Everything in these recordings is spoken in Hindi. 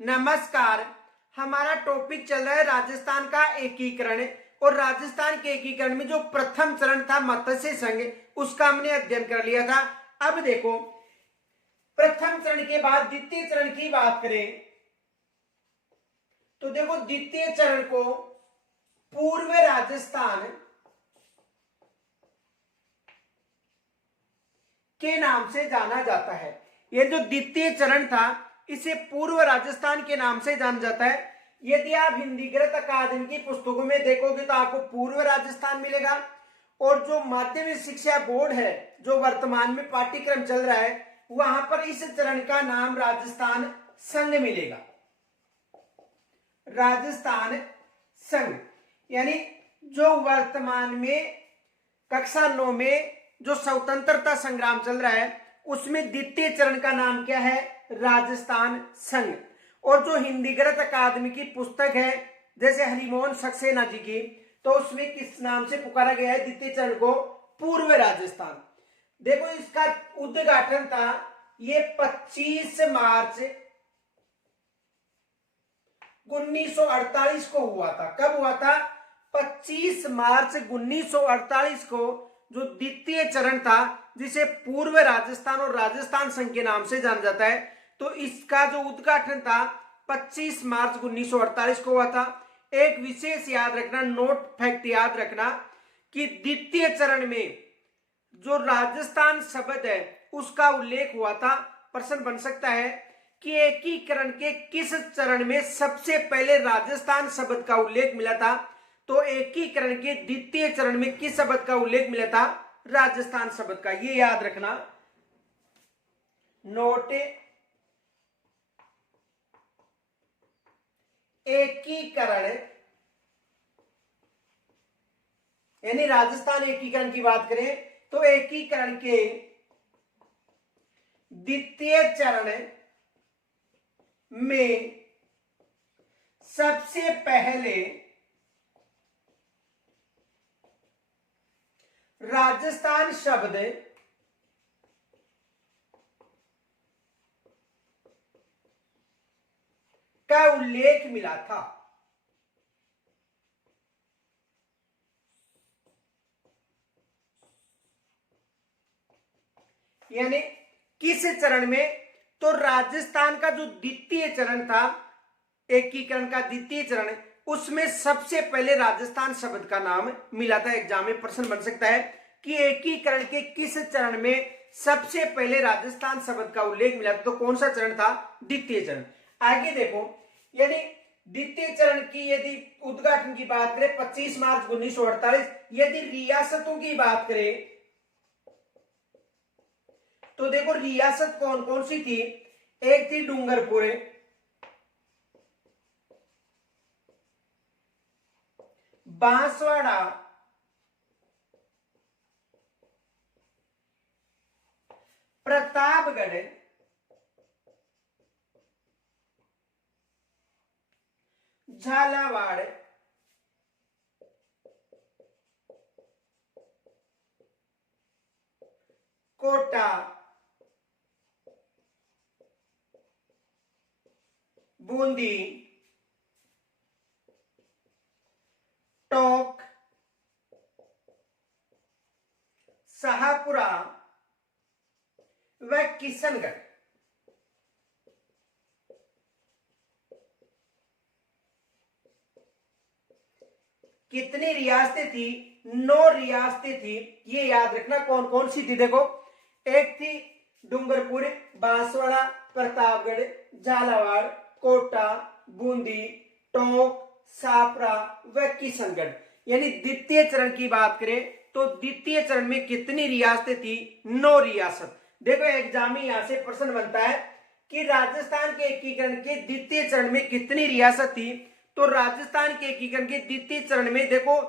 नमस्कार। हमारा टॉपिक चल रहा है राजस्थान का एकीकरण। और राजस्थान के एकीकरण में जो प्रथम चरण था मत्स्य संघ, उसका हमने अध्ययन कर लिया था। अब देखो, प्रथम चरण के बाद द्वितीय चरण की बात करें तो देखो, द्वितीय चरण को पूर्व राजस्थान के नाम से जाना जाता है। ये जो द्वितीय चरण था, इसे पूर्व राजस्थान के नाम से जाना जाता है। यदि आप हिंदीकृत अकादमी की पुस्तकों में देखोगे तो आपको पूर्व राजस्थान मिलेगा, और जो माध्यमिक शिक्षा बोर्ड है, जो वर्तमान में पाठ्यक्रम चल रहा है, वहां पर इस चरण का नाम राजस्थान संघ मिलेगा। राजस्थान संघ यानी जो वर्तमान में कक्षा 9 में जो स्वतंत्रता संग्राम चल रहा है, उसमें द्वितीय चरण का नाम क्या है? राजस्थान संघ। और जो हिंदीकृत अकादमी की पुस्तक है, जैसे हरिमोहन सक्सेना जी की, तो उसमें किस नाम से पुकारा गया है द्वितीय चरण को? पूर्व राजस्थान। देखो, इसका उद्घाटन था ये 25 मार्च 1948 को हुआ था। कब हुआ था? 25 मार्च 1948 को जो द्वितीय चरण था, जिसे पूर्व राजस्थान और राजस्थान संघ के नाम से जाना जाता है, तो इसका जो उद्घाटन था 25 मार्च 1948 को हुआ था। एक विशेष याद रखना, नोट फैक्ट याद रखना कि द्वितीय चरण में जो राजस्थान शब्द है उसका उल्लेख हुआ था। प्रश्न बन सकता है कि एकीकरण के किस चरण में सबसे पहले राजस्थान शब्द का उल्लेख मिला था? तो एकीकरण के द्वितीय चरण में किस शब्द का उल्लेख मिला था? राजस्थान शब्द का। ये याद रखना, नोट। एकीकरण यानी राजस्थान एकीकरण की बात करें तो एकीकरण के द्वितीय चरण में सबसे पहले राजस्थान शब्द का उल्लेख मिला था। यानी किस चरण में? तो राजस्थान का जो द्वितीय चरण था, एकीकरण का द्वितीय चरण, उसमें सबसे पहले राजस्थान शब्द का नाम मिला था। एग्जाम में प्रश्न बन सकता है कि एकीकरण के किस चरण में सबसे पहले राजस्थान शब्द का उल्लेख मिला था? तो कौन सा चरण था? द्वितीय चरण। आगे देखो, यानी द्वितीय चरण की यदि उद्घाटन की बात करें 25 मार्च 1948, यदि रियासतों की बात करें तो देखो, रियासत कौन कौन सी थी? एक थी डूंगरपुर, बांसवाड़ा, प्रतापगढ़, झालावाड़, कोटा, बूंदी, टोंक, शाहपुरा व किशनगढ़। कितनी रियासतें थी? 9 रियासतें थी। ये याद रखना कौन कौन सी थी। देखो, एक थी डूंगरपुर, बांसवाड़ा, प्रतापगढ़, झालावाड़, कोटा, बूंदी, टोंक, शाहपुरा व किशनगढ़। यानी द्वितीय चरण की बात करें तो द्वितीय चरण में कितनी रियासतें थी? 9 रियासत। देखो, एग्जाम में यहां से प्रश्न बनता है कि राजस्थान के एकीकरण के द्वितीय चरण में कितनी रियासत थी? तो राजस्थान के एकीकरण के द्वितीय चरण में देखो,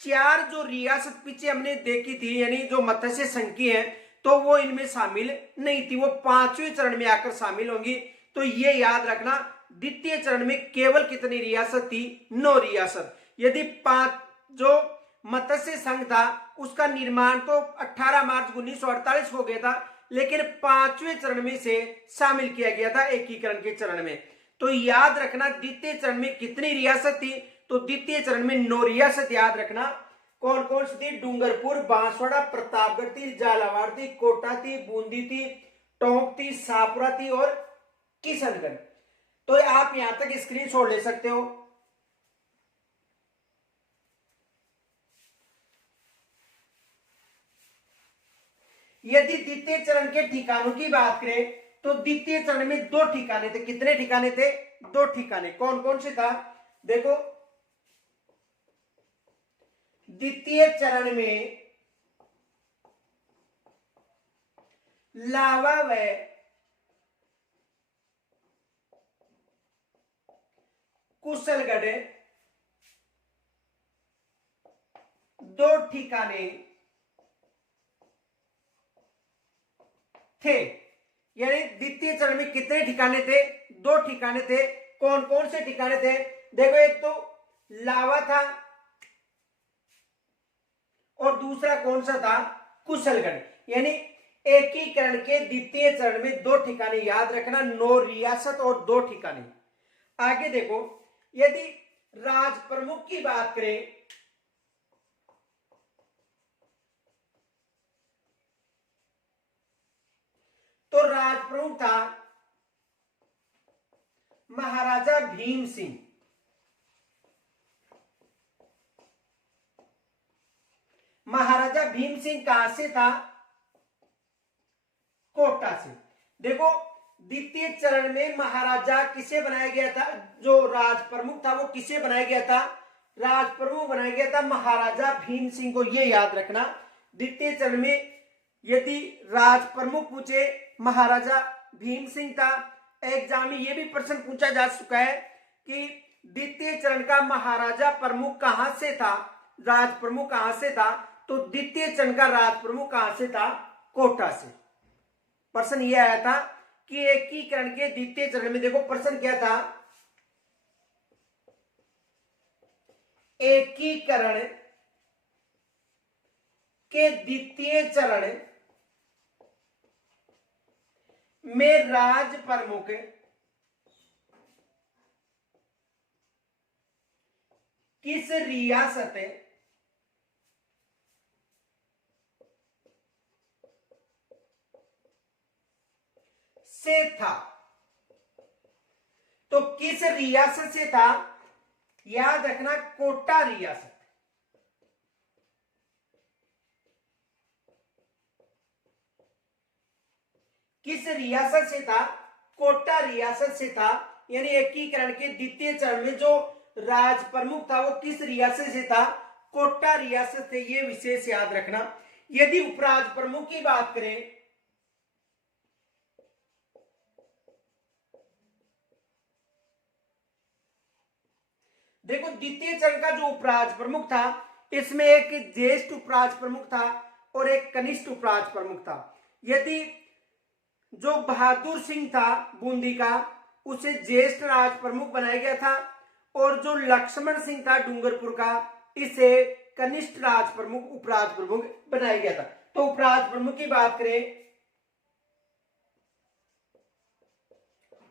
4 जो रियासत पीछे हमने देखी थी, यानी जो मत्स्य संघ की है, तो वो इनमें शामिल नहीं थी। वो 5वें चरण में आकर शामिल होंगी। तो ये याद रखना, द्वितीय चरण में केवल कितनी रियासत थी? 9 रियासत। यदि 5 जो मत्स्य संघ था उसका निर्माण तो 18 मार्च 1948 हो गया था, लेकिन 5वें चरण में से शामिल किया गया था एकीकरण के चरण में। तो याद रखना द्वितीय चरण में कितनी रियासत थी, तो द्वितीय चरण में 9 रियासत याद रखना। कौन कौन सी थी, डूंगरपुर, बांसवाड़ा, प्रतापगढ़ थी, झालावाड़ थी, कोटा थी, बूंदी थी, टोंक थी, शाहपुरा थी और किशनगढ़। तो आप यहां तक स्क्रीनशॉट ले सकते हो। यदि द्वितीय चरण के ठिकानों की बात करें तो द्वितीय चरण में 2 ठिकाने थे। कितने ठिकाने थे, 2 ठिकाने। कौन कौन से था, देखो द्वितीय चरण में लावा व कुशलगढ़ 2 ठिकाने थे। यानी द्वितीय चरण में कितने ठिकाने थे, 2 ठिकाने थे। कौन कौन से ठिकाने थे, देखो एक तो लावा था और दूसरा कौन सा था, कुशलगढ़। यानी एकीकरण के द्वितीय चरण में 2 ठिकाने याद रखना, 9 रियासत और 2 ठिकाने। आगे देखो, यदि राज प्रमुख की बात करें तो राज प्रमुख था महाराजा भीम सिंह। महाराजा भीम सिंह कहां से था, कोटा से। देखो द्वितीय चरण में महाराजा किसे बनाया गया था, जो राज प्रमुख था वो किसे बनाया गया था, राज प्रमुख बनाया गया था महाराजा भीम सिंह को, ये याद रखना। द्वितीय चरण में यदि राज प्रमुख पूछे महाराजा भीम सिंह था। एग्जाम में ये भी प्रश्न पूछा जा चुका है कि द्वितीय चरण का महाराजा प्रमुख कहां से था, राज प्रमुख कहां से था, तो द्वितीय चरण का राज प्रमुख कहां से था, कोटा से। प्रश्न यह आया था कि एकीकरण के द्वितीय चरण में, देखो प्रश्न क्या था, एकीकरण के द्वितीय चरण में राज प्रमुख किस रियासत से था, तो किस रियासत से था, याद रखना कोटा रियासत। किस रियासत से था, कोटा रियासत से था। यानी एकीकरण के द्वितीय चरण में जो राज प्रमुख था वो किस रियासत से था, कोटा रियासत से। ये विशेष याद रखना। यदि उपराज प्रमुख की बात करें देखो द्वितीय चरण का जो उपराज प्रमुख था इसमें एक ज्येष्ठ उपराज प्रमुख था और एक कनिष्ठ उपराज प्रमुख था। यदि जो बहादुर सिंह था बूंदी का, उसे ज्येष्ठ राज प्रमुख बनाया गया था और जो लक्ष्मण सिंह था डूंगरपुर का, इसे कनिष्ठ राज प्रमुख उपराज प्रमुख बनाया गया था। तो उपराज प्रमुख की बात करें,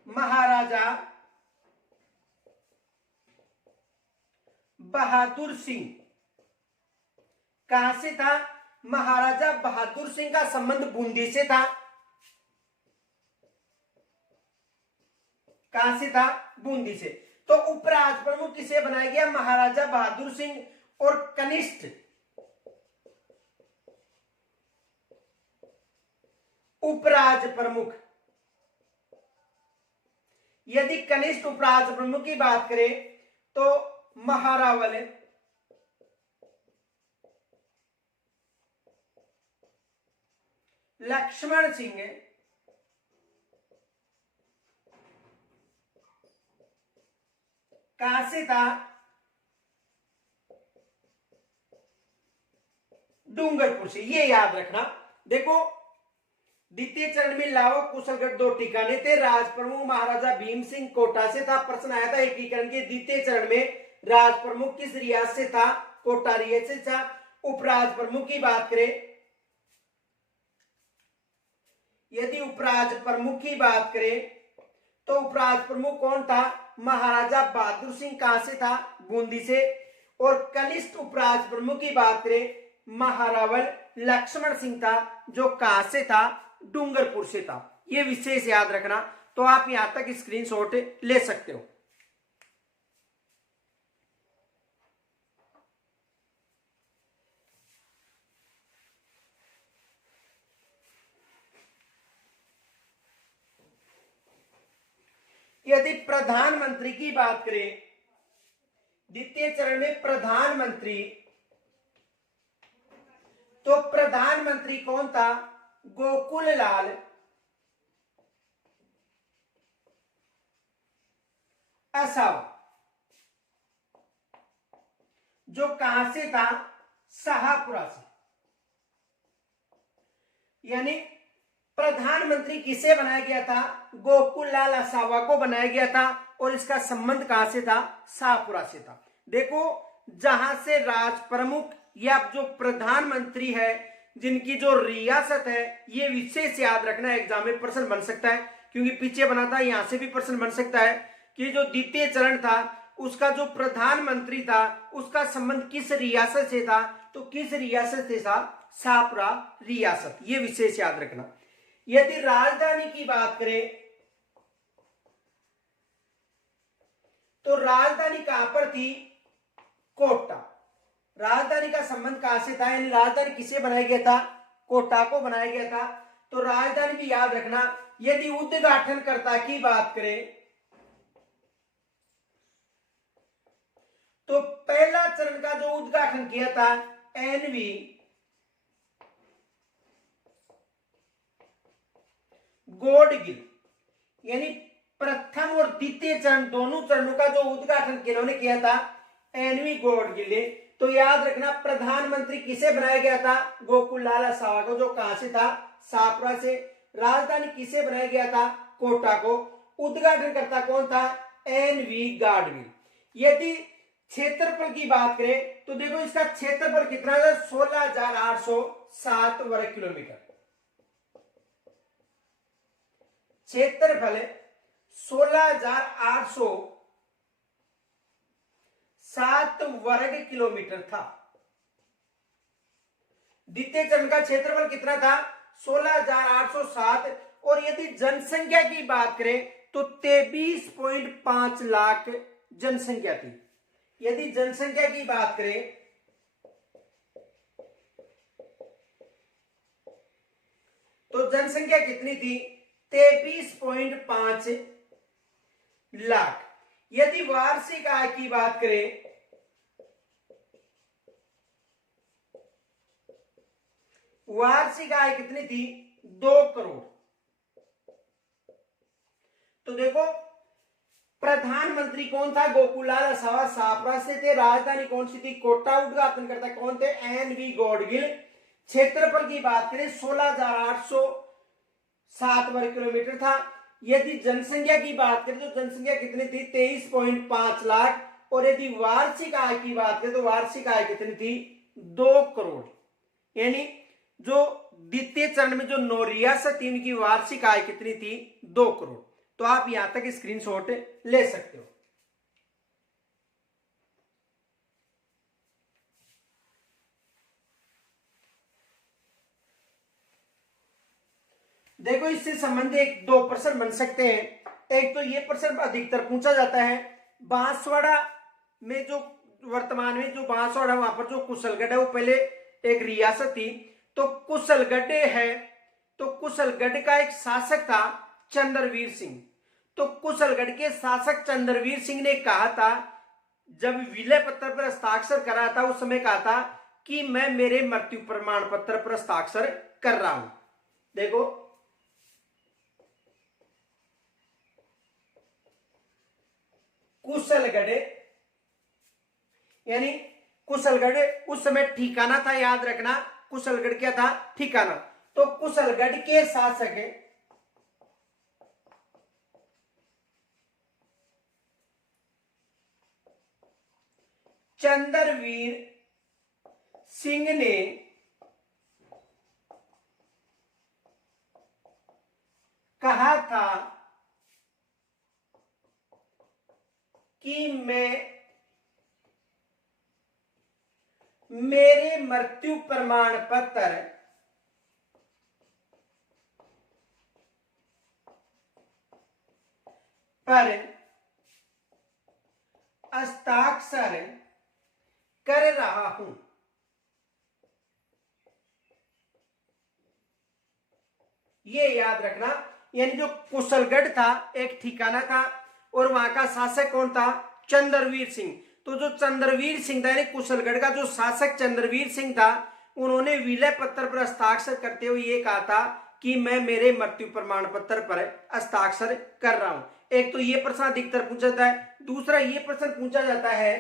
महाराजा बहादुर सिंह कहां से था, महाराजा बहादुर सिंह का संबंध बूंदी से था। कहां से था, बूंदी से। तो उपराज प्रमुख किसे बनाया गया, महाराजा बहादुर सिंह। और कनिष्ठ उपराज प्रमुख, यदि कनिष्ठ उपराज प्रमुख की बात करें तो महारावल लक्ष्मण सिंह कहां से था, डूंगरपुर से। ये याद रखना। देखो द्वितीय चरण में लावा कुशलगढ़ 2 ठिकाने थे। राज प्रमुख महाराजा भीम सिंह कोटा से था। प्रश्न आया था एकीकरण के द्वितीय चरण में राज प्रमुख किस रियासत से था, कोटा रियासत से था। उपराज प्रमुख की बात करें, यदि उपराज प्रमुख की बात करें तो उपराज प्रमुख कौन था? महाराजा बहादुर सिंह। कहां से था? बूंदी से। और कनिष्ठ उपराज प्रमुख की बात करें, महारावल लक्ष्मण सिंह था, जो कहां से था? डूंगरपुर से था। ये विशेष याद रखना। तो आप यहां तक स्क्रीनशॉट ले सकते हो। यदि प्रधानमंत्री की बात करें, द्वितीय चरण में प्रधानमंत्री, तो प्रधानमंत्री कौन था? गोकुल लाल आसावा, जो कहां से था? शाहपुरा से। यानी प्रधानमंत्री किसे बनाया गया था? गोकुल लाल आसावा को बनाया गया था। और इसका संबंध कहां से था? शाहपुरा से था। देखो, जहां से राज प्रमुख या जो प्रधानमंत्री है, जिनकी जो रियासत है, ये विशेष याद रखना, एग्जाम में प्रश्न बन सकता है, क्योंकि पीछे बना था, यहां से भी प्रश्न बन सकता है कि जो द्वितीय चरण था उसका जो प्रधानमंत्री था उसका संबंध किस रियासत से था? तो किस रियासत से था? शाहपुरा रियासत। ये विशेष याद रखना। यदि राजधानी की बात करें, तो राजधानी कहां पर थी? कोटा। राजधानी का संबंध कहां से था? यानी राजधानी किसे बनाया गया था? कोटा को बनाया गया था। तो राजधानी भी याद रखना। यदि उद्घाटनकर्ता की बात करें, तो पहला चरण का जो उद्घाटन किया था एनवी गॉडगिल, यानी प्रथम और द्वितीय चरण दोनों चरणों का जो उद्घाटन किन्होंने किया था? एनवी गॉडगिल ने। तो याद रखना, प्रधानमंत्री किसे बनाया गया था? गोकुल लाल आसावा को, जो कहां से था? शाहपुरा से। राजधानी किसे बनाया गया था? कोटा को। उद्घाटनकर्ता कौन था? एनवी गॉडगिल। यदि क्षेत्रफल की बात करें, तो देखो इसका क्षेत्रफल कितना है? 16,807 वर्ग किलोमीटर। क्षेत्रफल 16,807 वर्ग किलोमीटर था। द्वितीय चरण का क्षेत्रफल कितना था? 16,807। और यदि जनसंख्या की बात करें, तो 23.5 लाख जनसंख्या थी। यदि जनसंख्या की बात करें, तो जनसंख्या कितनी थी? 23.5 लाख। यदि वार्षिक आय की बात करें, वार्षिक आय कितनी थी? 2 करोड़। तो देखो, प्रधानमंत्री कौन था? गोकुललाल आसावा, शाहपुरा से थे। राजधानी कौन सी थी? कोटा। उद्घाटनकर्ता कौन थे? एनवी गॉडगिल। क्षेत्रफल की बात करें, 16,807 वर्ग किलोमीटर था। यदि जनसंख्या की बात करें, तो जनसंख्या कितनी थी? 23.5 लाख। और यदि वार्षिक आय की बात करें, तो वार्षिक आय कितनी थी? 2 करोड़। यानी जो द्वितीय चरण में जो 9 रियासत थी, इनकी वार्षिक आय कितनी थी? 2 करोड़। तो आप यहां तक स्क्रीनशॉट ले सकते हो। देखो, इससे संबंधित एक दो प्रश्न बन सकते हैं। एक तो ये प्रश्न अधिकतर पूछा जाता है, बांसवाड़ा में जो वर्तमान में जो बांसवाड़ा, वहां पर जो कुशलगढ़ है, वो पहले एक रियासत थी। तो कुशलगढ़ है, तो कुशलगढ़ का एक शासक था चंद्रवीर सिंह। तो कुशलगढ़ के शासक चंद्रवीर सिंह ने कहा था, जब विलय पत्र पर हस्ताक्षर करा था, उस समय कहा था कि मैं मेरे मृत्यु प्रमाण पत्र पर हस्ताक्षर कर रहा हूं। देखो, कुशलगढ़, यानी कुशलगढ़ उस समय ठिकाना था। याद रखना, कुशलगढ़ क्या था? ठिकाना। तो कुशलगढ़ के शासक चंद्रवीर सिंह ने कहा था कि मैं मेरे मृत्यु प्रमाण पत्र पर हस्ताक्षर कर रहा हूं। ये याद रखना, यानी जो कुशलगढ़ था एक ठिकाना था और वहां का शासक कौन था? चंद्रवीर सिंह। तो जो चंद्रवीर सिंह था यानी कुशलगढ़ का जो शासक चंद्रवीर सिंह था, उन्होंने विलय पत्र पर हस्ताक्षर करते हुए ये कहा था कि मैं मेरे मृत्यु प्रमाण पत्र पर हस्ताक्षर कर रहा हूं। एक तो ये प्रश्न अधिकतर पूछा जाता है। दूसरा ये प्रश्न पूछा जाता है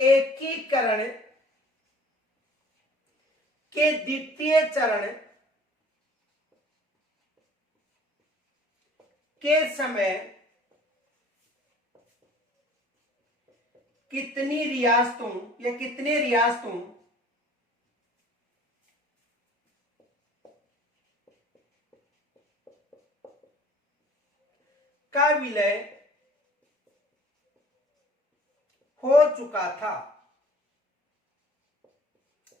एकीकरण के द्वितीय चरण के समय कितनी रियासतों या कितने रियासतों का विलय हो चुका था?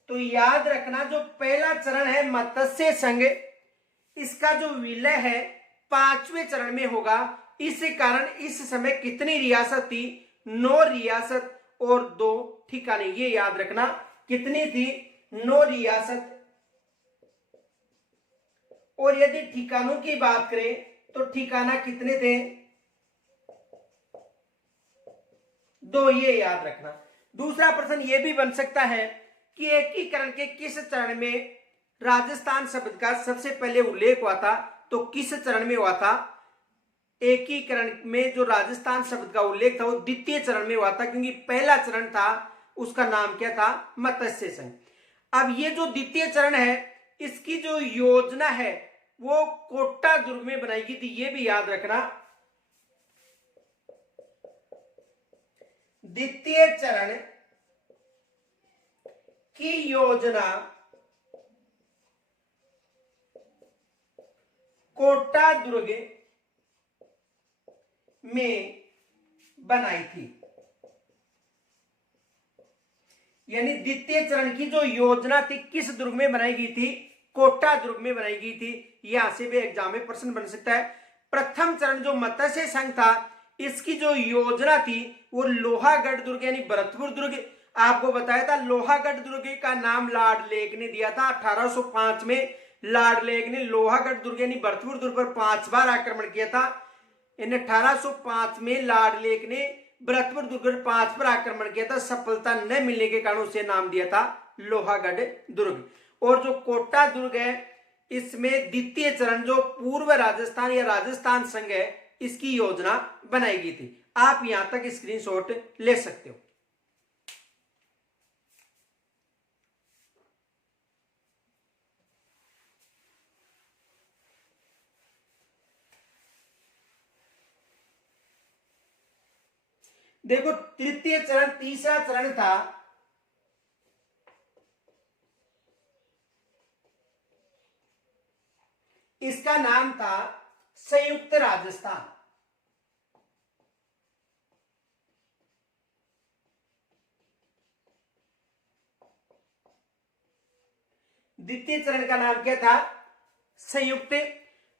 तो याद रखना, जो पहला चरण है मत्स्य संघ, इसका जो विलय है 5वें चरण में होगा। इस कारण इस समय कितनी रियासत थी? 9 रियासत और 2 ठिकाने। ये याद रखना, कितनी थी? 9 रियासत। और यदि ठिकानों की बात करें तो ठिकाना कितने थे? 2। ये याद रखना। दूसरा प्रश्न ये भी बन सकता है कि एकीकरण के किस चरण में राजस्थान शब्द का सबसे पहले उल्लेख हुआ था? तो किस चरण में हुआ था? एकीकरण में जो राजस्थान शब्द का उल्लेख था वो द्वितीय चरण में हुआ था, क्योंकि पहला चरण था उसका नाम क्या था? मत्स्य संघ। अब ये जो द्वितीय चरण है इसकी जो योजना है वो कोटा दुर्ग में बनाई गई थी। ये भी याद रखना, द्वितीय चरण की योजना कोटा दुर्ग में बनाई थी। यानी द्वितीय चरण की जो योजना थी किस दुर्ग में बनाई गई थी? कोटा दुर्ग में बनाई गई थी। यहां से भी एग्जाम में प्रश्न बन सकता है। प्रथम चरण जो मत्स्य संघ था इसकी जो योजना थी वो लोहागढ़ दुर्ग यानी भरतपुर दुर्ग। आपको बताया था लोहागढ़ दुर्ग का नाम लॉर्ड लेक ने दिया था 1805 में। लॉर्ड लेक ने लोहागढ़ दुर्ग यानी भरतपुर दुर्ग पर 5 बार आक्रमण किया था। इन 1805 में लॉर्ड लेक ने भरतपुर दुर्ग पर 5 बार आक्रमण किया था। सफलता न मिलने के कारण उसे नाम दिया था लोहागढ़ दुर्ग। और जो कोटा दुर्ग है इसमें द्वितीय चरण जो पूर्व राजस्थान या राजस्थान संघ है इसकी योजना बनाई गई थी। आप यहां तक स्क्रीनशॉट ले सकते हो। देखो तृतीय चरण तीसरा चरण था, इसका नाम था संयुक्त राजस्थान। द्वितीय चरण का नाम क्या था? संयुक्त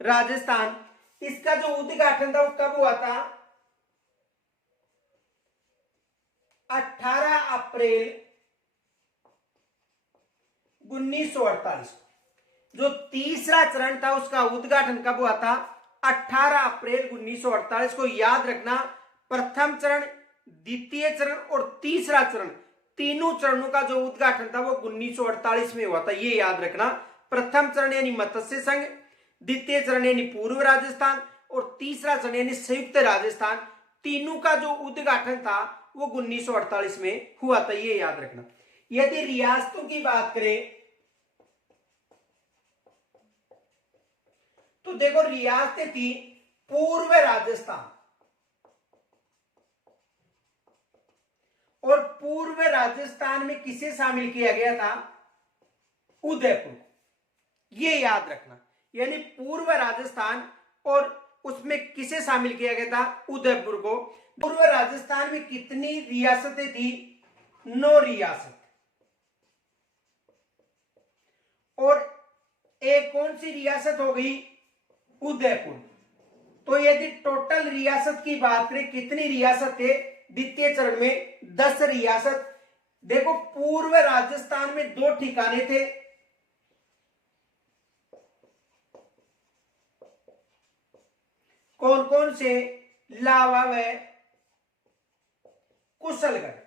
राजस्थान। इसका जो उद्घाटन था वो कब हुआ था? 18 अप्रैल 1948। जो तीसरा चरण था उसका उद्घाटन कब हुआ था? 18 अप्रैल 1948 को। याद रखना, प्रथम चरण, द्वितीय चरण और तीसरा चरण, तीनों चरणों का जो उद्घाटन था वो 1948 में हुआ था। ये याद रखना, प्रथम चरण यानी मत्स्य संघ, द्वितीय चरण यानी पूर्व राजस्थान और तीसरा चरण यानी संयुक्त राजस्थान, तीनों का जो उद्घाटन था वो 1948 में हुआ था। ये याद रखना। यदि रियासतों की बात करें तो देखो रियासतें थी पूर्व राजस्थान, और पूर्व राजस्थान में किसे शामिल किया गया था? उदयपुर। ये याद रखना, यानी पूर्व राजस्थान और उसमें किसे शामिल किया गया था? उदयपुर को। पूर्व राजस्थान में कितनी रियासतें थी? 9 रियासत। और एक कौन सी रियासत हो गई? उदयपुर। तो यदि टोटल रियासत की बात करें, कितनी रियासत थे द्वितीय चरण में? 10 रियासत। देखो, पूर्व राजस्थान में 2 ठिकाने थे, कौन कौन से? लावा व कुशलगढ़।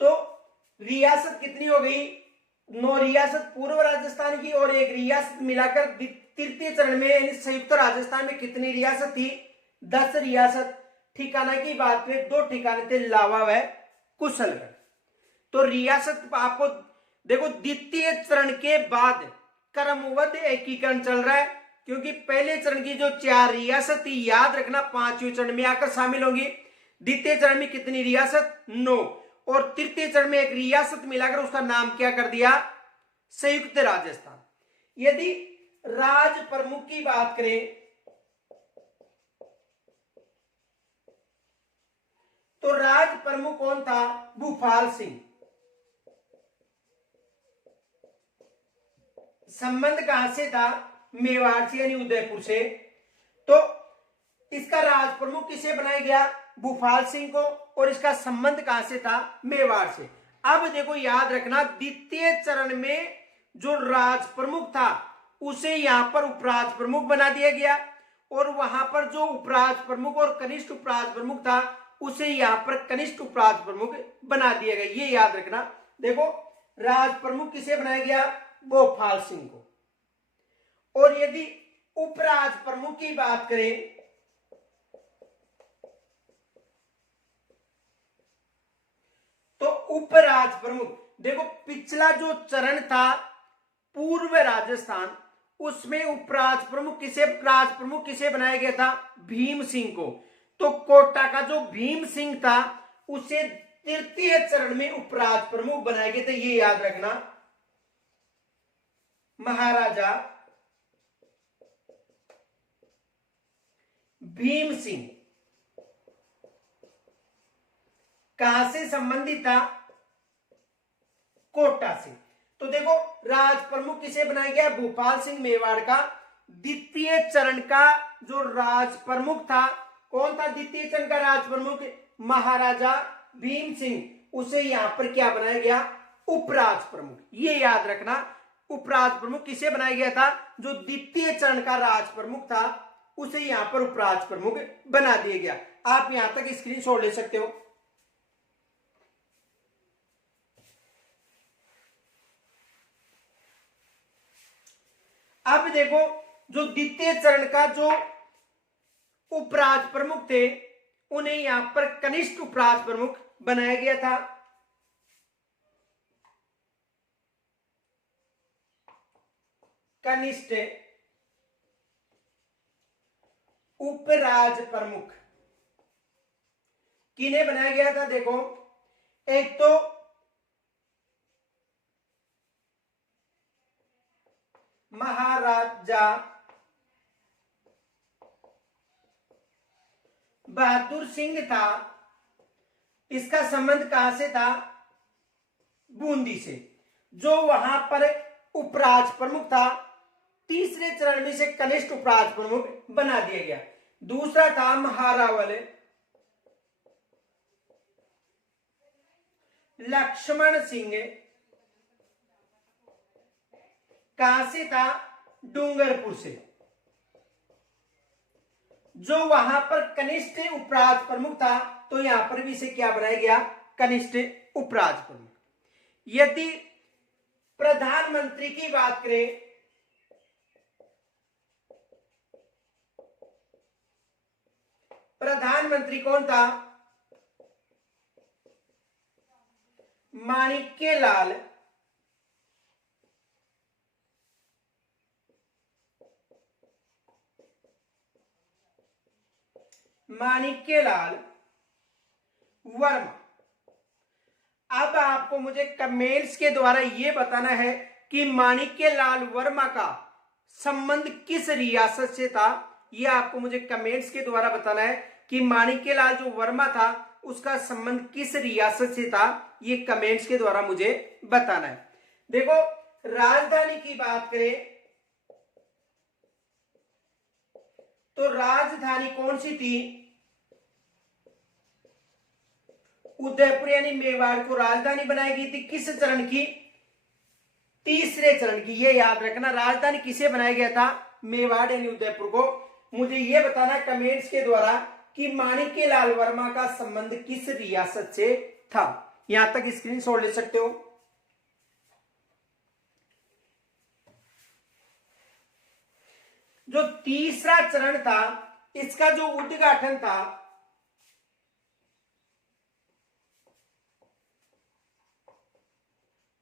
तो रियासत कितनी हो गई? 9 रियासत पूर्व राजस्थान की, और एक रियासत मिलाकर तृतीय चरण में यानी संयुक्त राजस्थान में कितनी रियासत थी? 10 रियासत। ठिकाना की बात में 2 ठिकाने थे, लावा व कुशलगढ़। तो रियासत आपको देखो, द्वितीय चरण के बाद क्रमबद्ध एकीकरण चल रहा है, क्योंकि पहले चरण की जो 4 रियासत थी, याद रखना 5वें चरण में आकर शामिल होंगी। द्वितीय चरण में कितनी रियासत? 9। और तृतीय चरण में एक रियासत मिलाकर उसका नाम क्या कर दिया? संयुक्त राजस्थान। यदि राज प्रमुख की बात करें तो राज प्रमुख कौन था? भूपाल सिंह। संबंध कहां से था? मेवाड़ से यानी उदयपुर से। तो इसका राज प्रमुख किसे बनाया गया? भूपाल सिंह को। और इसका संबंध कहां से था? मेवाड़ से। अब देखो, याद रखना, द्वितीय चरण में जो राज प्रमुख था उसे यहां पर उपराज प्रमुख बना दिया गया, और वहां पर जो उपराज प्रमुख और कनिष्ठ उपराज प्रमुख था उसे यहां पर कनिष्ठ उपराज प्रमुख बना दिया गया। ये याद रखना। देखो, राज प्रमुख किसे बनाया गया? भूपाल सिंह को। और यदि उपराज प्रमुख की बात करें तो उपराज प्रमुख, देखो पिछला जो चरण था पूर्व राजस्थान, उसमें उपराज प्रमुख किसे बनाया गया था? भीम सिंह को। तो कोटा का जो भीम सिंह था उसे तृतीय चरण में उपराज प्रमुख बनाया गया था। ये याद रखना। महाराजा भीम सिंह कहां से संबंधित था? कोटा से। तो देखो, राज प्रमुख किसे बनाया गया? भूपाल सिंह मेवाड़ का। द्वितीय चरण का जो राज प्रमुख था, कौन था द्वितीय चरण का राज प्रमुख? महाराजा भीम सिंह। उसे यहां पर क्या बनाया गया? उपराज प्रमुख। ये याद रखना, उपराज प्रमुख किसे बनाया गया था? जो द्वितीय चरण का राज प्रमुख था उसे यहां पर उपराज प्रमुख बना दिया गया। आप यहां तक स्क्रीनशॉट ले सकते हो। अब देखो, जो द्वितीय चरण का जो उपराज प्रमुख थे उन्हें यहां पर कनिष्ठ उपराज प्रमुख बनाया गया था। कनिष्ठ उपराज प्रमुख किन्हें बनाया गया था? देखो, एक तो महाराजा बहादुर सिंह था। इसका संबंध कहां से था? बूंदी से। जो वहां पर उपराज प्रमुख था, तीसरे चरण में से कनिष्ठ उपराज प्रमुख बना दिया गया। दूसरा था महारावल लक्ष्मण सिंह। कहां से था? डूंगरपुर से। जो वहां पर कनिष्ठ उपराज प्रमुख था, तो यहां पर भी इसे क्या बनाया गया? कनिष्ठ उपराज प्रमुख। यदि प्रधानमंत्री की बात करें प्रधानमंत्री कौन था? माणिक्यलाल वर्मा। अब आपको मुझे कमेंट्स के द्वारा यह बताना है कि माणिक्यलाल वर्मा का संबंध किस रियासत से था। यह आपको मुझे कमेंट्स के द्वारा बताना है कि माणिक्यलाल जो वर्मा था उसका संबंध किस रियासत से था, ये कमेंट्स के द्वारा मुझे बताना है। देखो, राजधानी की बात करें तो राजधानी कौन सी थी, उदयपुर यानी मेवाड़ को राजधानी बनाई गई थी। किस चरण की, तीसरे चरण की। ये याद रखना, राजधानी किसे बनाया गया था, मेवाड़ यानी उदयपुर को। मुझे ये बताना कमेंट्स के द्वारा कि माणिक्यलाल वर्मा का संबंध किस रियासत से था। यहां तक स्क्रीनशॉट ले सकते हो। जो तीसरा चरण था इसका जो उद्घाटन था,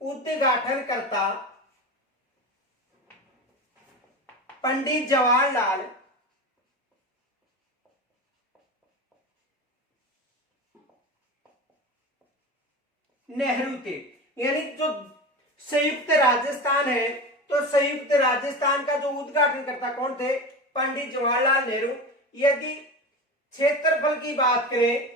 उद्घाटन करता पंडित जवाहरलाल नेहरू थे। यानी जो संयुक्त राजस्थान है, तो संयुक्त राजस्थान का जो उद्घाटन करता कौन थे, पंडित जवाहरलाल नेहरू। यदि क्षेत्रफल की बात करें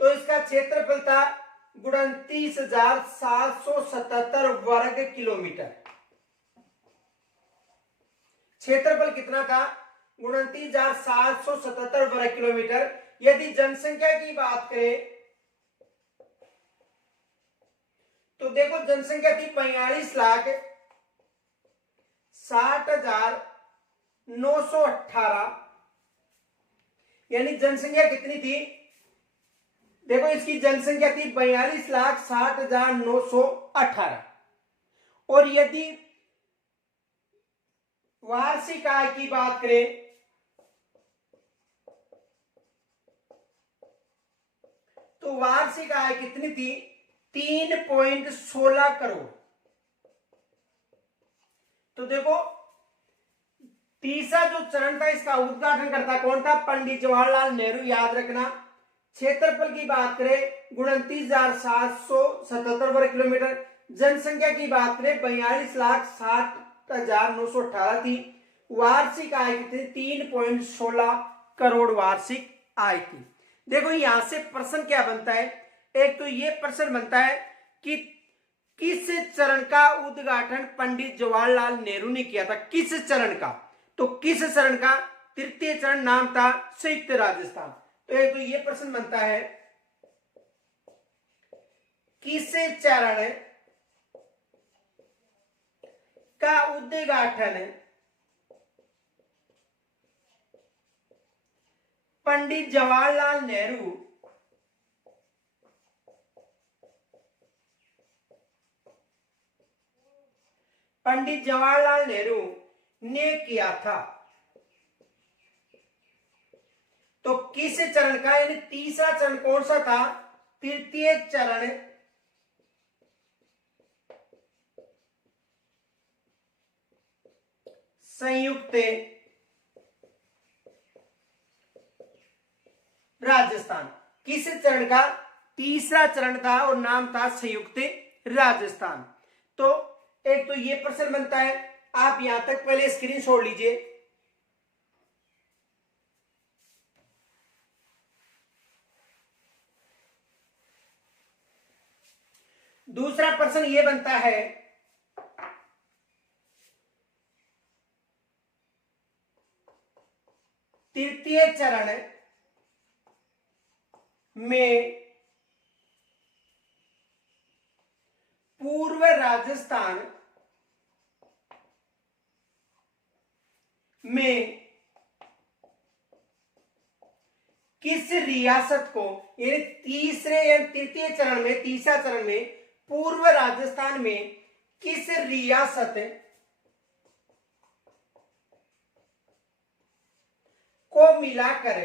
तो इसका क्षेत्रफल था 29,777 वर्ग किलोमीटर। क्षेत्रफल कितना था, 29,777 वर्ग किलोमीटर। यदि जनसंख्या की बात करें तो देखो जनसंख्या थी 42,60,918। यानी जनसंख्या कितनी थी, देखो इसकी जनसंख्या थी 42,60,918। और यदि वार्षिक आय की बात करें तो वार्षिक आय कितनी थी, 3.16 करोड़। तो देखो तीसरा जो चरण था इसका उद्घाटन करता कौन था, पंडित जवाहरलाल नेहरू। याद रखना, क्षेत्रफल की बात करें 29,777 वर्ग किलोमीटर, जनसंख्या की बात करें 42,60,918 थी, वार्षिक आय कितनी, 3.16 करोड़ वार्षिक आय थी। देखो यहां से प्रश्न क्या बनता है, एक तो ये प्रश्न बनता है कि किस चरण का उद्घाटन पंडित जवाहरलाल नेहरू ने किया था, किस चरण का, तो किस चरण का, तृतीय चरण, नाम था संयुक्त राजस्थान। तो एक तो ये प्रश्न बनता है किस चरण का उद्घाटन पंडित जवाहरलाल नेहरू ने किया था। तो किस चरण का, यानी तीसरा चरण कौन सा था, तृतीय चरण संयुक्त राजस्थान। किस चरण का, तीसरा चरण था और नाम था संयुक्त राजस्थान। तो एक तो ये प्रश्न बनता है, आप यहां तक पहले स्क्रीनशॉट लीजिए। दूसरा प्रश्न ये बनता है तृतीय चरण में पूर्व राजस्थान में किस रियासत को, यानी तीसरे या तृतीय चरण में, तीसरा चरण में पूर्व राजस्थान में किस रियासत को मिलाकर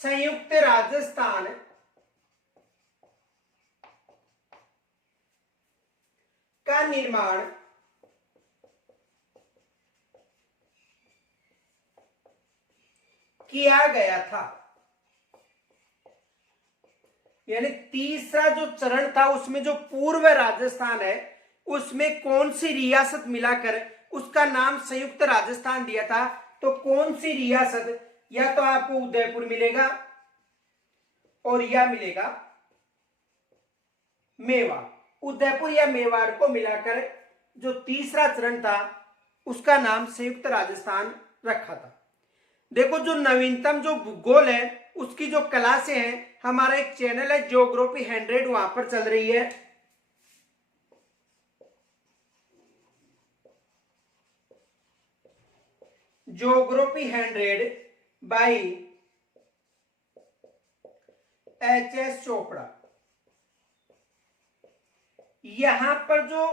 संयुक्त राजस्थान का निर्माण किया गया था। यानी तीसरा जो चरण था उसमें जो पूर्व राजस्थान है उसमें कौन सी रियासत मिलाकर उसका नाम संयुक्त राजस्थान दिया था। तो कौन सी रियासत, या तो आपको उदयपुर मिलेगा और या मिलेगा मेवाड़। उदयपुर या मेवाड़ को मिलाकर जो तीसरा चरण था उसका नाम संयुक्त राजस्थान रखा था। देखो जो नवीनतम जो भूगोल है उसकी जो क्लासें हैं, हमारा एक चैनल है ज्योग्राफी 100 वहां पर चल रही है। Geography 100 by HS Chopra. यहां पर जो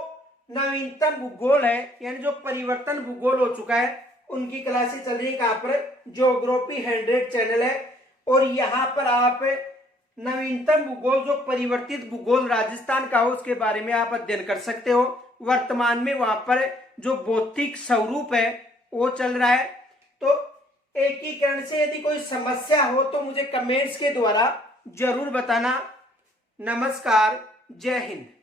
नवीनतम भूगोल है यानी जो परिवर्तन भूगोल हो चुका है उनकी क्लासेस चल रही है। कहां पर? ज्योग्राफी 100 चैनल है। और यहां पर आप नवीनतम भूगोल जो परिवर्तित भूगोल राजस्थान का हो उसके बारे में आप अध्ययन कर सकते हो। वर्तमान में वहां पर जो भौतिक स्वरूप है वो चल रहा है। तो एकीकरण से यदि कोई समस्या हो तो मुझे कमेंट्स के द्वारा जरूर बताना। नमस्कार, जय हिंद।